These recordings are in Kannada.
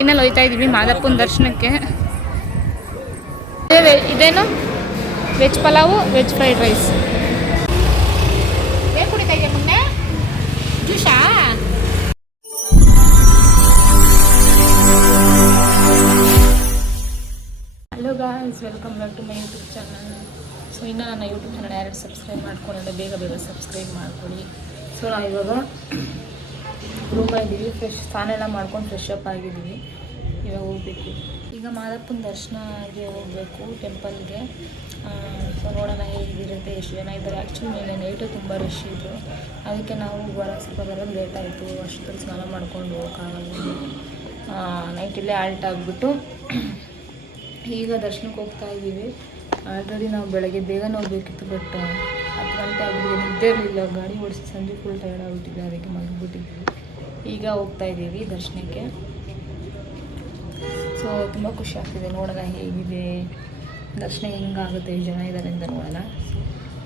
ಇನ್ನೆಲ್ಲ ಹೋಯ್ತಾ ಇದ್ದೀವಿ ಮಾದಪ್ಪನ ದರ್ಶನಕ್ಕೆ. ಇದೇನು veg pulao, veg fried rice. ಏನು ಕುಡಿತಾ ಇದೆಯಾ ಮುನ್ನೆ? ಜ್ಯೂಸಾ? Hello guys, welcome back to my YouTube channel. So ಇನ್ನು ನನ್ನ ಯೂಟ್ಯೂಬ್ ಚಾನಲ್ ಯಾರು ಸಬ್ಸ್ಕ್ರೈಬ್ ಮಾಡ್ಕೊಂಡಿಲ್ಲ ಬೇಗ ಸಬ್ಸ್ಕ್ರೈಬ್ ಮಾಡ್ಕೊಳ್ಳಿ. ಸೊ ನಾವು ಇವಾಗ ರೂಮಲ್ಲಿದ್ದೀವಿ, ಸ್ನಾನ ಎಲ್ಲ ಮಾಡ್ಕೊಂಡು ಫ್ರೆಶ್ ಅಪ್ ಆಗಿದ್ದೀವಿ. ಇವಾಗ ಹೋಗ್ಬೇಕು. ಈಗ ಮಾದಪ್ಪನ ದರ್ಶನಗೆ ಹೋಗಬೇಕು ಟೆಂಪಲ್ಗೆ. ಸೊ ನೋಡೋಣ ಹೇಗಿರುತ್ತೆ, ಎಷ್ಟು ಜನ ಇದ್ದಾರೆ. ಆ್ಯಕ್ಚುಲಿ ಮೇಲೆ ನೈಟು ತುಂಬ ರಶ್ ಇದ್ದರು, ಅದಕ್ಕೆ ನಾವು ಸ್ವಲ್ಪ ಬರೋದು ಲೇಟ್ ಆಯಿತು. ಅಷ್ಟೊಂದು ಸ್ನಾನ ಮಾಡ್ಕೊಂಡು ಹೋಗೋಕ್ಕಾಗಲ್ಲ. ನೈಟ್ ಇಲ್ಲೇ ಆಲ್ಟ್ ಆಗಿಬಿಟ್ಟು ಈಗ ದರ್ಶನಕ್ಕೆ ಹೋಗ್ತಾ ಇದ್ದೀವಿ. ಆಲ್ರೆಡಿ ನಾವು ಬೆಳಗ್ಗೆ ಬೇಗನೆ ಹೋಗ್ಬೇಕಿತ್ತು, ಬಟ್ 10 ಗಂಟೆ ಆಗಿಬಿಟ್ಟಿದೆ. ನಿದ್ದೆ ಇರಲಿಲ್ಲ, ಗಾಡಿ ಓಡಿಸಿ ಸಂಜೆ ಫುಲ್ ಟೈರ್ಡ್ ಆಗಿಬಿಟ್ಟಿದೆ, ಅದಕ್ಕೆ ಮಲಗಿಬಿಟ್ಟಿದ್ವಿ. ಈಗ ಹೋಗ್ತಾ ಇದ್ದೀವಿ ದರ್ಶನಕ್ಕೆ. ಸೊ ತುಂಬ ಖುಷಿ ಆಗ್ತಿದೆ. ನೋಡೋಣ ಹೇಗಿದೆ ದರ್ಶನ, ಹೆಂಗಾಗುತ್ತೆ, ಎಷ್ಟು ಜನ ಇದ್ದಾರೆ ಅಂತ ನೋಡೋಣ.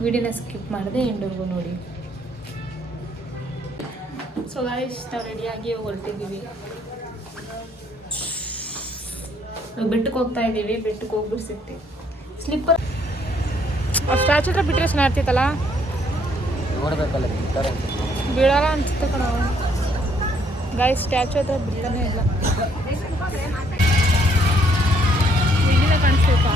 ವಿಡಿಯೋನ ಸ್ಕಿಪ್ ಮಾಡಿದೆ ಎಂಡ್ವರೆಗೂ ನೋಡಿ. ಸೊ ಗಾಯ್ಸ್, ನಾವು ರೆಡಿಯಾಗಿ ಹೊರಟಿದ್ದೀವಿ. ನಾವು ಬೆಟ್ಟಕ್ಕೆ ಹೋಗ್ತಾ ಇದ್ದೀವಿ. ಬೆಟ್ಟಕ್ಕೆ ಹೋಗ್ಬಿಟ್ಟು ಸಿಗ್ತೀವಿ. ಸ್ಲಿಪ್ಪರ್ ಸ್ಟ್ಯಾಚು ಹತ್ರ ಬಿಟ್ಟರೆ ಚೆನ್ನಾಗಿರ್ತೈತಲ್ಲ, ನೋಡಬೇಕಲ್ಲ, ಬೀಳಲ್ಲ ಅನ್ಸುತ್ತೆ ಕಣ. ಗಾಯ್ಸ್, ಸ್ಟ್ಯಾಚು ಹತ್ರ ಬಿಡಲೇ ಇಲ್ಲ. ಇಲ್ಲಿಂದ ಕಾಣಿಸ್ಬೇಕಾ?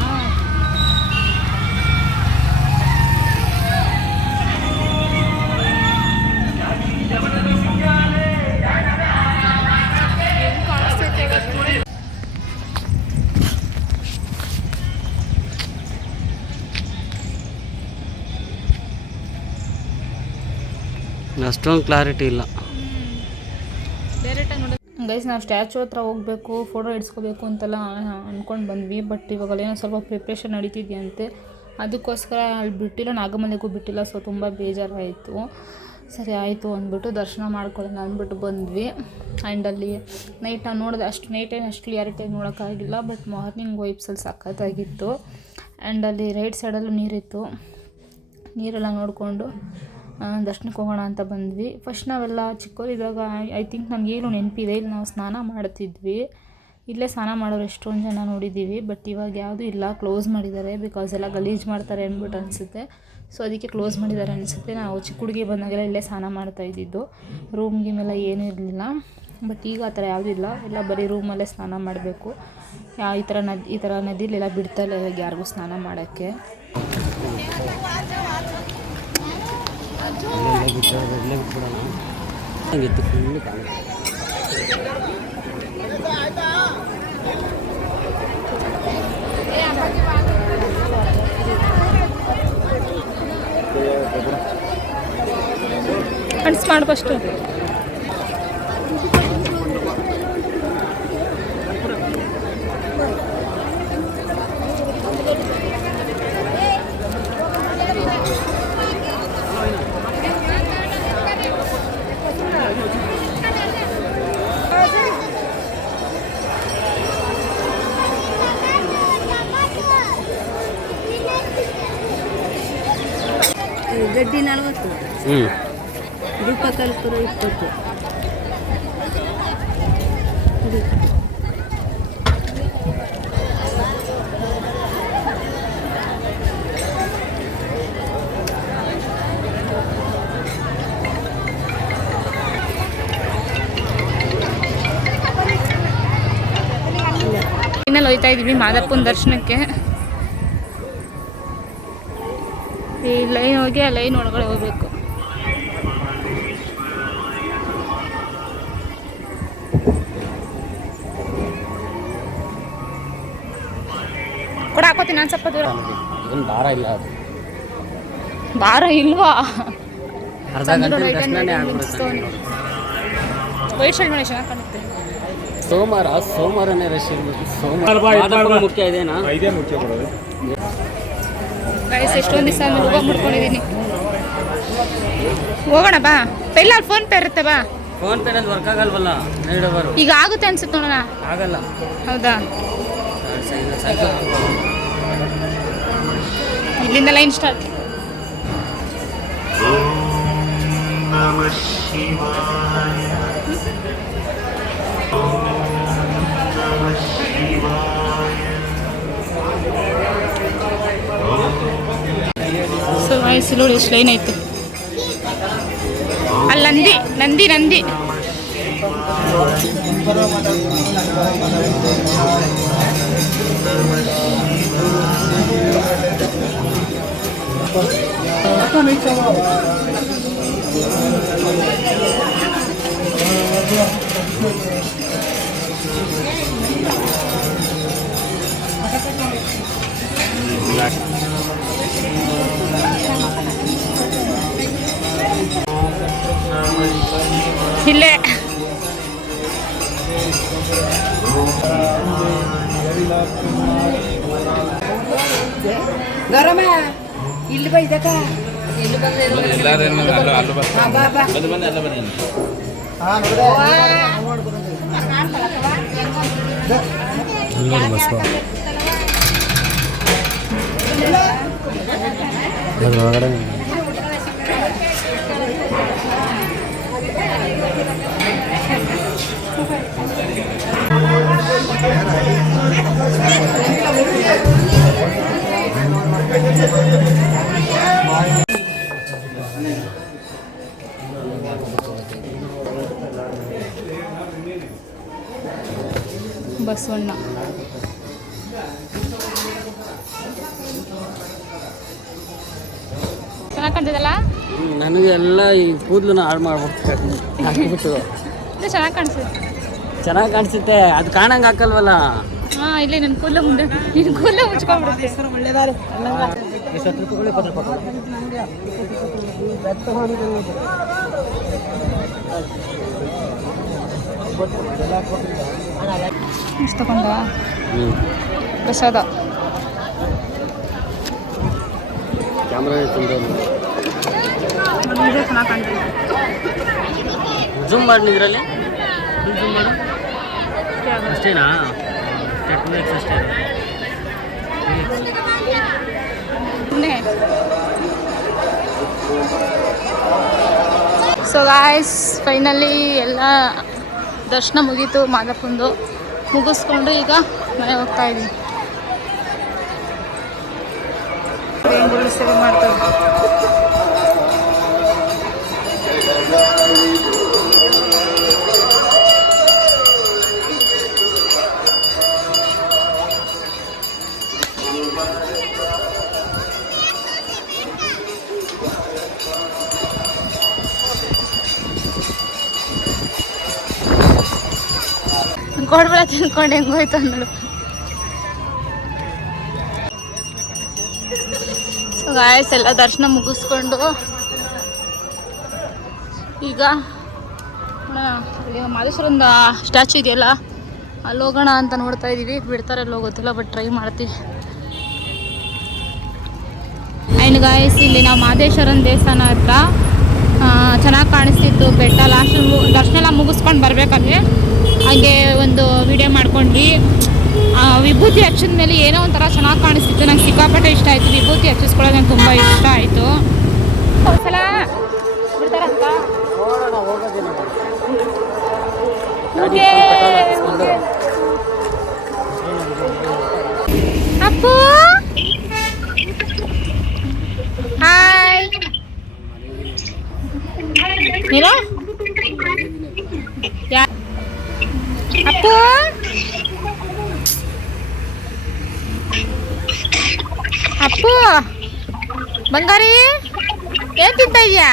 ಅಷ್ಟೊಂದು ಕ್ಲಾರಿಟಿ ಇಲ್ಲ. ಗೈಸ್, ನಾವು ಸ್ಟ್ಯಾಚು ಹತ್ರ ಹೋಗಬೇಕು, ಫೋಟೋ ಇಡ್ಸ್ಕೋಬೇಕು ಅಂತೆಲ್ಲ ಅಂದ್ಕೊಂಡು ಬಂದ್ವಿ. ಬಟ್ ಇವಾಗ ಏನೋ ಸ್ವಲ್ಪ ಪ್ರಿಪ್ರೇಷನ್ ನಡೀತಿದೆಯಂತೆ, ಅದಕ್ಕೋಸ್ಕರ ಅಲ್ಲಿ ಬಿಟ್ಟಿಲ್ಲ, ನಾಗಮಲೆಗೂ ಬಿಟ್ಟಿಲ್ಲ. ಸೊ ತುಂಬ ಬೇಜಾರಾಯಿತು. ಸರಿ ಆಯಿತು ಅಂದ್ಬಿಟ್ಟು ದರ್ಶನ ಮಾಡ್ಕೊಳ್ಳೋಣ ಅಂದ್ಬಿಟ್ಟು ಬಂದ್ವಿ. ಆ್ಯಂಡ್ ಅಲ್ಲಿ ನೈಟ್ ನಾವು ನೋಡಿದೆ, ಅಷ್ಟು ಕ್ಲಿಯಾರಿಟಿಯಾಗಿ ನೋಡೋಕ್ಕಾಗಿಲ್ಲ. ಬಟ್ ಮಾರ್ನಿಂಗ್ ವೈಬ್ಸಲ್ಲಿ ಸಖತ್ತಾಗಿತ್ತು. ಆ್ಯಂಡ್ ಅಲ್ಲಿ ರೈಟ್ ಸೈಡಲ್ಲೂ ನೀರಿತ್ತು. ನೀರೆಲ್ಲ ನೋಡಿಕೊಂಡು ದರ್ಶನಕ್ಕೆ ಹೋಗೋಣ ಅಂತ ಬಂದ್ವಿ. ಫಸ್ಟ್ ನಾವೆಲ್ಲ ಚಿಕ್ಕವರಿದ್ದಾಗ ಐ ಥಿಂಕ್ ನಮಗೇನು ನೆನಪಿದೆ, ಇಲ್ಲಿ ನಾವು ಸ್ನಾನ ಮಾಡ್ತಿದ್ವಿ. ಇಲ್ಲೇ ಸ್ನಾನ ಮಾಡೋರು ಎಷ್ಟೊಂದು ಜನ ನೋಡಿದ್ದೀವಿ. ಬಟ್ ಇವಾಗ ಯಾವುದೂ ಇಲ್ಲ, ಕ್ಲೋಸ್ ಮಾಡಿದ್ದಾರೆ. ಬಿಕಾಸ್ ಎಲ್ಲ ಗಲೀಜು ಮಾಡ್ತಾರೆ ಅಂದ್ಬಿಟ್ಟು ಅನಿಸುತ್ತೆ. ಸೊ ಅದಕ್ಕೆ ಕ್ಲೋಸ್ ಮಾಡಿದ್ದಾರೆ ಅನಿಸುತ್ತೆ. ನಾವು ಚಿಕ್ಕ ಹುಡುಗಿ ಬಂದಾಗೆಲ್ಲ ಇಲ್ಲೇ ಸ್ನಾನ ಮಾಡ್ತಾಯಿದ್ದಿದ್ದು. ರೂಮ್ ಗೀಮೆಲ್ಲ ಏನೂ ಇರಲಿಲ್ಲ. ಬಟ್ ಈಗ ಆ ಥರ ಯಾವುದೂ ಇಲ್ಲ, ಎಲ್ಲ ಬರೀ ರೂಮಲ್ಲೇ ಸ್ನಾನ ಮಾಡಬೇಕು. ಈ ಥರ ನದಿಲೆಲ್ಲ ಬಿಡ್ತಾಯಿಲ್ಲ ಇವಾಗ ಯಾರಿಗೂ ಸ್ನಾನ ಮಾಡೋಕ್ಕೆ. ಹಂಗಿತ್ತು ಫುಲ್ಲು ಕಾಣುತ್ತೆ. ಕನ್ಸ್ ಮಾಡು ಫಸ್ಟು. ಗಡ್ಡಿ 40, ದೀಪಕಲ್ಪುರ 20. ಇನ್ನೆಲ್ಲ ಹೋಯ್ತಾ ಇದ್ದೀವಿ ಮಾದಪ್ಪನ ದರ್ಶನಕ್ಕೆ. ಈ ಲೈನ್ ಹೋಗಿ ಆ ಲೈನ್ ಒಳಗಡೆ ಹೋಗ್ಬೇಕು. ಕೂಡ ಹಾಕೋತೀನಿ ನಾನು ಸ್ವಲ್ಪ ದೂರ. ಭಾರ ಇಲ್ಲ, ಅದು ಭಾರ ಇಲ್ವಾ? ವೈಟ್ ಶರ್ಟ್ ನೋಡಿ ಚೆನ್ನಾಗಿ ಕಾಣುತ್ತೆ. ಸೋಮವಾರನೇ ರಶ್ ಇರ್ಬೇಕು. ಸೋಮವಾರ ಮುಖ್ಯ ಇದೇನಾ? ಇದೇ ಮುಖ್ಯ ಬರೋದು. ಗೈಸ್, ಎಷ್ಟೊಂದು ದಿವಸ ಹೂವು ಮುಡ್ಕೊಂಡಿದ್ದೀನಿ. ಹೋಗೋಣ ಬಾ. ಪೆಲ್ಲ ಫೋನ್ ಪೇ ಇರುತ್ತೆ ಬಾ. ಫೋನ್ ಪೇನಲ್ಲಿ ವರ್ಕ್ ಆಗಲ್ವಲ್ಲ, ಈಗ ಆಗುತ್ತೆ ಅನ್ಸುತ್ತೆ ನೋಡೋಣ. ಆಗಲ್ಲ. ಹೌದಾ? ಇಲ್ಲಿಂದ ಲೈನ್ ಸ್ಟಾರ್ಟ್. ಸೊ ವಯಸ್ಸು ನೋಡಿ ಎಷ್ಟು ಲೈನ್ ಐತೆ. ಅಲ್ಲಿ ನಂದಿ ನಂದಿ ಇಲ್ಲೇ ಗರಮ ಇಲ್ಲಿ ಬೈದಕ ಇಲ್ಲಿ ಬಸವಣ್ಣ. ಚೆನ್ನಾಗಿ ಕಾಣ್ತಿದಲ್ಲ. ನನಗೆ ಎಲ್ಲ ಈ ಕೂದಲನ್ನ ಹಾಳು ಮಾಡ್ಬಿಡ್ತಾರೆ ಹಾಕಿಬಿಟ್ಟು. ಇದು ಚೆನ್ನಾಗಿ ಕಾಣಿಸುತ್ತೆ. ಚೆನ್ನಾಗಿ ಕಾಣಿಸುತ್ತೆ, ಅದು ಕಾಣಂಗೆ ಹಾಕಲ್ವಲ್ಲ. ಹಾಂ ಇಲ್ಲಿ ನನ್ನ ಕೂದಲು ಮುಂದೆ ನಿನ್ನ ಕೂದಲು ಮುಚ್ಕೊಂಡ್ಬಿಡುತ್ತೆ. ಇಷ್ಟು ತಗೊಂಡ ಪ್ರಸಾದ. ಕ್ಯಾಮ್ರಾ ಚೆನ್ನಾಗಿ ಕಾಣ್ತಿದೆ. ಜೂಮ್ ಮಾಡಿ ಇದರಲ್ಲಿ ಅಷ್ಟೇನಾ? ಅಷ್ಟೇ. ಸೊ ಗಾಯ್ಸ್ ಫೈನಲಿ ಎಲ್ಲ ದರ್ಶನ ಮುಗೀತು. ಮಾದಪ್ಪಂದು ಮುಗಿಸ್ಕೊಂಡು ಈಗ ಮನೆ ಹೋಗ್ತಾ ಇದ್ದೀವಿ. ಸೇವೆ ಮಾಡ್ತಾರೆ. ಕೊಡ್ಬೇಡ ತಿನ್ಕೊಂಡು ಹೆಂಗೋಯ್ತು ಅನ್ನೋದು. ಸೊ ಗಾಯಸ್ ಎಲ್ಲ ದರ್ಶನ ಮುಗಿಸ್ಕೊಂಡು ಈಗ ಮಾದೇಶ್ವರಂದ ಸ್ಟ್ಯಾಚು ಇದೆಯಲ್ಲ ಅಲ್ಲಿ ಹೋಗೋಣ ಅಂತ ನೋಡ್ತಾ ಇದ್ದೀವಿ. ಬಿಡ್ತಾರೆ ಅಲ್ಲೋ ಗೊತ್ತಿಲ್ಲ, ಬಟ್ ಟ್ರೈ ಮಾಡ್ತೀವಿ. ಆ್ಯಂಡ್ ಗಾಯಸ್ ಇಲ್ಲಿ ನಾವು ಮಾದೇಶ್ವರನ ದೇವಸ್ಥಾನ ಹತ್ರ ಚೆನ್ನಾಗಿ ಕಾಣಿಸ್ತಿತ್ತು ಬೆಟ್ಟ. ಲಾಸ್ಟ್ ದರ್ಶನ ಎಲ್ಲ ಮುಗಿಸ್ಕೊಂಡು ಬರಬೇಕಾದ್ರೆ ಹಾಗೆ ಒಂದು ವಿಡಿಯೋ ಮಾಡ್ಕೊಂಡ್ವಿ. ವಿಭೂತಿ ಹಚ್ಚಿದ ಮೇಲೆ ಏನೋ ಒಂಥರ ಚೆನ್ನಾಗಿ ಕಾಣಿಸ್ತಿತ್ತು. ನಂಗೆ ಸಿಕ್ಕಾಪಟ್ಟೆ ಇಷ್ಟ ಆಯಿತು. ವಿಭೂತಿ ಹಚ್ಚಿಸ್ಕೊಳ್ಳೋದು ನಂಗೆ ತುಂಬ ಇಷ್ಟ ಆಯಿತು. ಒಂದ್ಸಲ ಬಿಡ್ತಾರಂತ ಅಪ್ಪು. ಹಾಯ್ ನೀನು ಅಪ್ಪು. ಅಪ್ಪು ಬಂಗಾರಿ ಏನ್ ತಿಂತ ಇದೀಯಾ?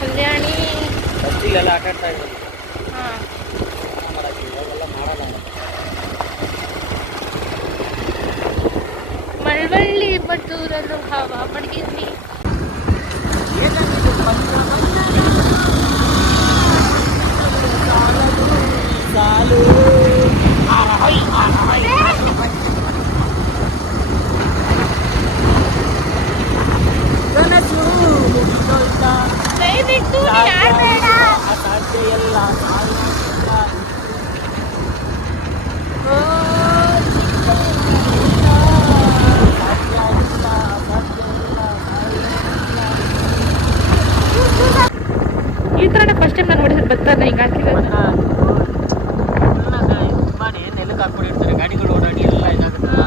ಕಲ್ಯಾಣಿ ಆಟ ಆಡ್ತಾ ಇದ್ದಾರೆ. ಮಳವಳ್ಳಿ ಬಟ್ಟೂರಲ್ಲೂ ಹವಾ ಮಡಗಿದ್ನಿ. ಭತ್ತನ ಹಿಂಗೆ ಹಾಕಿರೋದು. ಮಾಡಿ ನೆಲಕ್ಕೆ ಹಾಕ್ಬಿಟ್ಟಿರ್ತಾರೆ, ಗಾಡಿಗಳು ಓಡಾಡಿ ಎಲ್ಲ ಇದಾಗುತ್ತಲ್ಲ.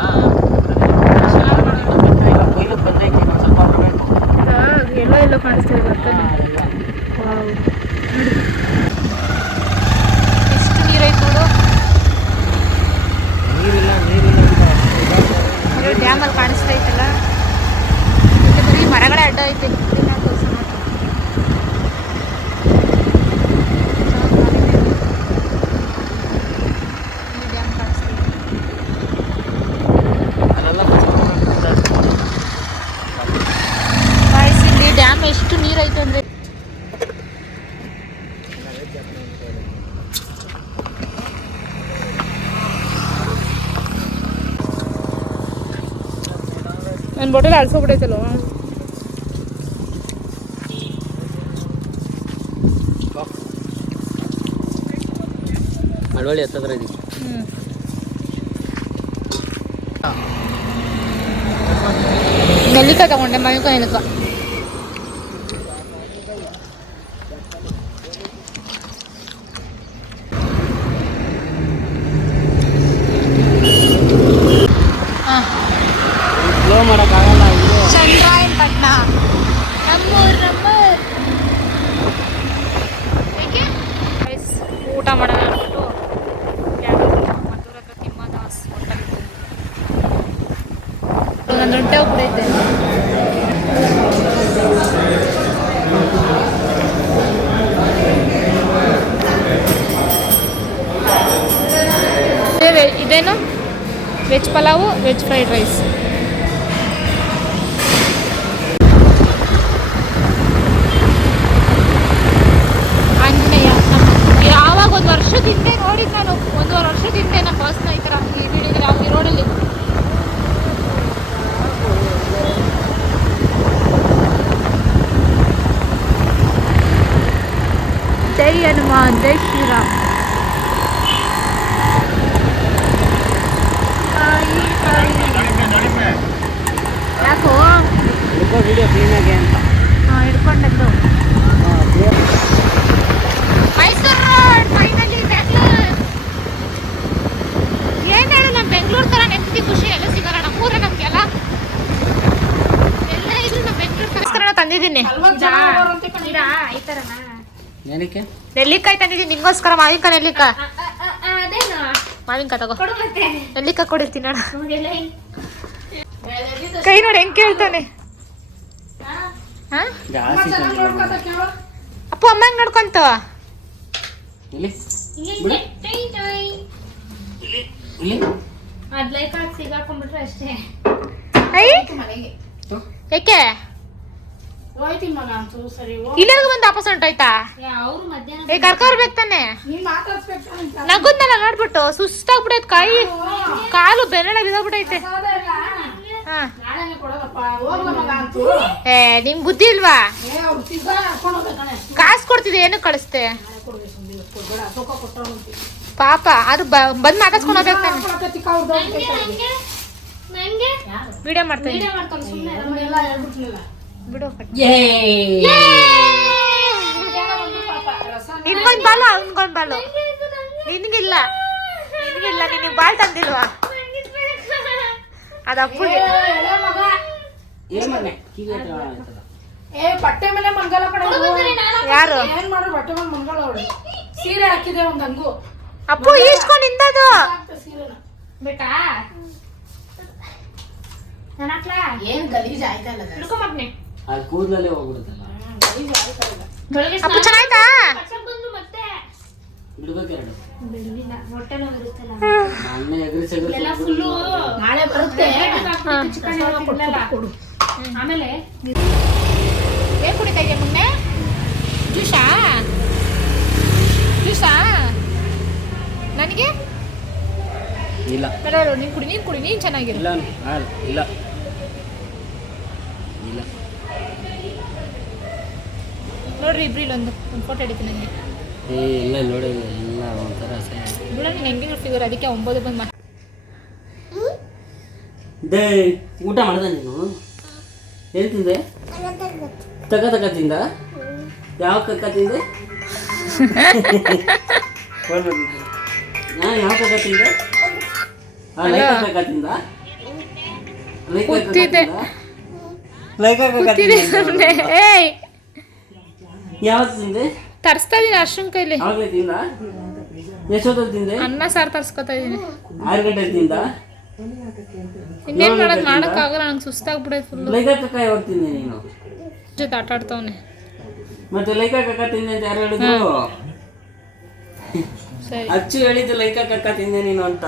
ಕೊಯ್ಲಿಗೆ ಬಂದೈತೆ, ಇನ್ನೊಂದು ಸ್ವಲ್ಪ ಬರಬೇಕು. ಎಲ್ಲೋ ಎಲ್ಲೋ ಕಾಣಿಸ್ತಾ ಇದೆ ಭತ್ತನ. ವಾವ್, ಎಷ್ಟು ನೀರೈತೆ ನೋಡು. ನೀರಿಲ್ಲ ಡ್ಯಾಮಲ್ಲಿ ಕಾಣಿಸ್ತಾ ಐತಲ್ಲ, ಬರೀ ಮರಗಳೇ ಅಡ್ಡ ಐತೆ. ಡ್ಯಾಮ್ ಎಷ್ಟು ನೀರೈತೆ ಅಂದ್ರೆ ನನ್ನ ಬಾಟಲ್ ಅಳ್ಸೋಗ್ಬಿಡೈತಲ್ವ. ಮಳವಳ್ಳಿ ಹತ್ತದ್ರ ಇದೀವಿ. ನೆಲ್ಲಿಕಾಯಿ ತಗೊಂಡೆ, ಮಾವಿನಕಾಯಿ ನೆಲ್ಲಿಕಾಯಿ. ಫ್ಲೋ ಮಾಡೋಕ್ಕಾಗಲ್ಲ. ಚಂದ್ರಾಯಪಟ್ಟಣ ನಮ್ಮೂರು. ಊಟ ಮಾಡೋಣ ಅಂದ್ಬಿಟ್ಟು ಮದ್ದೂರ ಹತ್ರ ತಿಮ್ಮದಾಸ್ ಹೋಟೆಲ್ ನನ್ನ ಹೊಟ್ಟೆ ಹೋಗ್ಬಿಡೈತೆ. ಇದೇನು veg pulao, veg fried rice. Anjaneya ಯಾವಾಗ ಒಂದು ವರ್ಷದ ಹಿಂದೆ ನೋಡಿದ್ದು ನಾನು, 1.5 ವರ್ಷದ ಹಿಂದೆ ನಮ್ಮ ಬಸ್ನ ಈ ಥರ ಹಿಡಿದಿಲ್ಲ ಅವ್ರು ರೋಡಲ್ಲಿ. ಜೈ ಹನುಮಾನ್, ಜೈ ಶ್ರೀರಾಮ್. ಯಾಕೋ ವಿಡಿಯೋ ಕ್ಲೀನಾಗೆ ಅಂತ ಹಿಡ್ಕೊಂಡದ್ದು. Mysuru road finally Bengaluru. ಏನು ಹೇಳು, ನಮ್ಮ ಬೆಂಗಳೂರು ಥರ ನೆಮ್ಮದಿ ಖುಷಿ ಎಲ್ಲ ಸಿಗಲ್ಲ ನಮ್ಮೂರ ನಮಗೆಲ್ಲ. ಎಲ್ಲ ಇದು ನಮ್ಮ ಬೆಂಗಳೂರು ಥರ ತಂದಿದ್ದೀನಿ. ಏನಕ್ಕೆ ನೆಲ್ಲಿಕಾಯಿ ತಂದಿದ್ದೀನಿ ನಿಂಗೋಸ್ಕರ. ಮಾವಿನಕಾಯಿ ನೆಲ್ಲಿಕಾಯಿ. ಮಾವಿನಕಾಯಿ ತಗೋ, ನೆಲ್ಲಿಕಾಯಿ ಕೊಡಿರ್ತೀನಿ ನೋಡ. ಕೈ ನೋಡಿ ಹೆಂಗ್ ಕೇಳ್ತಾನೆ. ಅಪ್ಪ ಅಮ್ಮ ಹೆಂಗ್ ನೋಡ್ಕೊಂತ. ಸಿಗಾಕೊಂಡ್ಬಿಟ್ರೆ ಅಷ್ಟೇ. ಯಾಕೆ ಇಲ್ಲಿಗೆ ಬಂದು ವಾಪಸ್ ಹೊಂಟೋಯ್ತಾ? ಕರ್ಕೊರ್ಬೇಕು ತಾನೆ. ನಗುದ್ನಲ್ಲ ನೋಡ್ಬಿಟ್ಟು ಸುಸ್ತಾಗ್ಬಿಡೈತೆ, ಕಾಯಿ ಕಾಲು ಬೆರಳ ಬಿದ್ದೋಗ್ಬಿಟ್ಟೈತೆ. ನಿಮ್ ಬುದ್ಧಿ ಇಲ್ವಾ? ಕಾಸು ಕೊಡ್ತಿದ್ದೆ, ಏನಕ್ಕೆ ಕಳಿಸ್ತೆ ಪಾಪ. ಅದು ಬಂದ್ ಮಾತಾಡ್ಸ್ಕೊಂಡು ಹೋಗ್ಬೇಕು ತಾನೆ. ವಿಡಿಯೋ ಮಾಡ್ತೀನಿ ಬಿಡು. ನಿನ್ಗೊಂದ್ ಬಾಲು, ಅವನ್ಗೊಂದ್ ಬಾಲು. ನಿನ್ಗಿಲ್ಲ ನಿನಗೆ ಬಾಳ್ ತಂದಿಲ್ವಾ? ಅದು ಅಪ್ಪುಗೆ. ಬಟ್ಟೆ ಮೇಲೆ ಮಂಗಲ ಕಡೆ ಯಾರು ಏನ್ ಮಾಡ್ರು? ಬಟ್ಟೆ ಮೇಲೆ ಮಂಗಲ ಅವಳು ಸೀರೆ ಹಾಕಿದೆ ಒಂದ್ ಹಂಗು. ಅಪ್ಪು ಈಸ್ಕೊಂಡು ನಿಂದದು ಸೀರೆನ ಬೇಕಾ? ನಾನು ಹಾಕ್ಲಾ? ಏನ್ ಗಲೀಜ್ ಆಯ್ತಲ್ಲ ಹಿಡ್ಕೊಂಬರ್ತೀನಿ. ಅದು ಕೂದಲಲ್ಲೇ ಹೋಗ್ಬಿಡುತ್ತಲ್ಲ. ಗಲೀಜ್ ಆಯ್ತಲ್ಲ. ಬೆಳಗ್ಗೆ ಅಪ್ಪು ಚೆನ್ನಾಯ್ತಾ? ಬಂದು ಮತ್ತೆ ಬಿಡ್ಬೇಕೆರಡು ಬಿಡ್ಲಿಲ್ಲ, ಹೊಟ್ಟೆ ನೋವು ಇರುತ್ತಲ್ಲ. ಅನ್ನ ಎಗರಿಸಿ ಎಲ್ಲ ಫುಲ್ಲು ನಾಳೆ ಬರುತ್ತೆ. ಚಿಕನ್ ಎಲ್ಲ ಕೊಡ್ಲಿಲ್ಲ. ಆಮೇಲೆ ಏನ್ ಕುಡಿತಾ ಇದೆಯಾ ಮುನ್ನೆ? ಜ್ಯೂಸಾ ನನಗೆ ಇಲ್ಲ. ನೀನ್ ಕುಡಿ ನೀನ್ ಚೆನ್ನಾಗಿರು. ಇಲ್ಲ ಇಲ್ಲ ಇಲ್ಲ ನೋಡ್ರಿ ಇಬ್ರು ಇಲ್ಲೊಂದು ಫೋಟೋ ಹಿಡಿತೀನಿ ನನಗೆ. ಇಲ್ಲ ನೋಡಿ, ಎಲ್ಲ ಒಂಥರ ಬಿಡ ನೀನು ಹೆಂಗೆ ಫಿಗರ್, ಅದಕ್ಕೆ 9 ಬಂದು ದೇ ಊಟ ಮಾಡ್ದೆ ನೀನು? ಏನು ತಿಂದೆ? ತಗ ತಿಂದ? ಯಾವ ಕಕ್ಕ ತಿಂದೆ? ಯಾವ ಕಾಕ ತಿಂದೆ ಲೈಕ ಕಾಕ ತಿಂದ ಕೂತಿದೆ ಲೈಕ ಕಾಕ ಕೂತಿದೆ ಸುಮ್ಮನೆ ಏಯ್ ಯಾವತ್ತು ತಿಂದೆ ತರಿಸ್ತಾ ಇದೀನಿ ಅರ್ಶನ್ ಕೈಲಿ ಆವಾಗಲೇ ತಿಂದ ಎಷ್ಟೊತ್ತಲ್ಲಿ ತಿಂದೆ ಅನ್ನ ಸಾರು ತರ್ಸ್ಕೊತಾ ಇದೀನಿ 6 ಗಂಟೆಗೆ ತಿಂದ ಇನ್ನೇನ್ ಮಾಡೋದು ಮಾಡೋಕ್ಕಾಗಲ್ಲ ನಂಗೆ ಸುಸ್ತಾಗ್ಬಿಡೈತೆ ಫುಲ್ಲು ಲೈಕ ಕಾಕ ಯಾವಾಗ ತಿಂದೆ ನೀನು ಜೊತೆ ಆಟ ಆಡ್ತಾವನೆ ಮತ್ತೆ ಲೈಕ ಕಾಕ ತಿಂದೆ ಅಂತ ಯಾರು ಹೇಳಿದ್ರು ಸರಿ ಅಚ್ಚು ಹೇಳಿದ್ದು ಲೈಕ ಕಾಕ ತಿಂದೆ ನೀನು ಅಂತ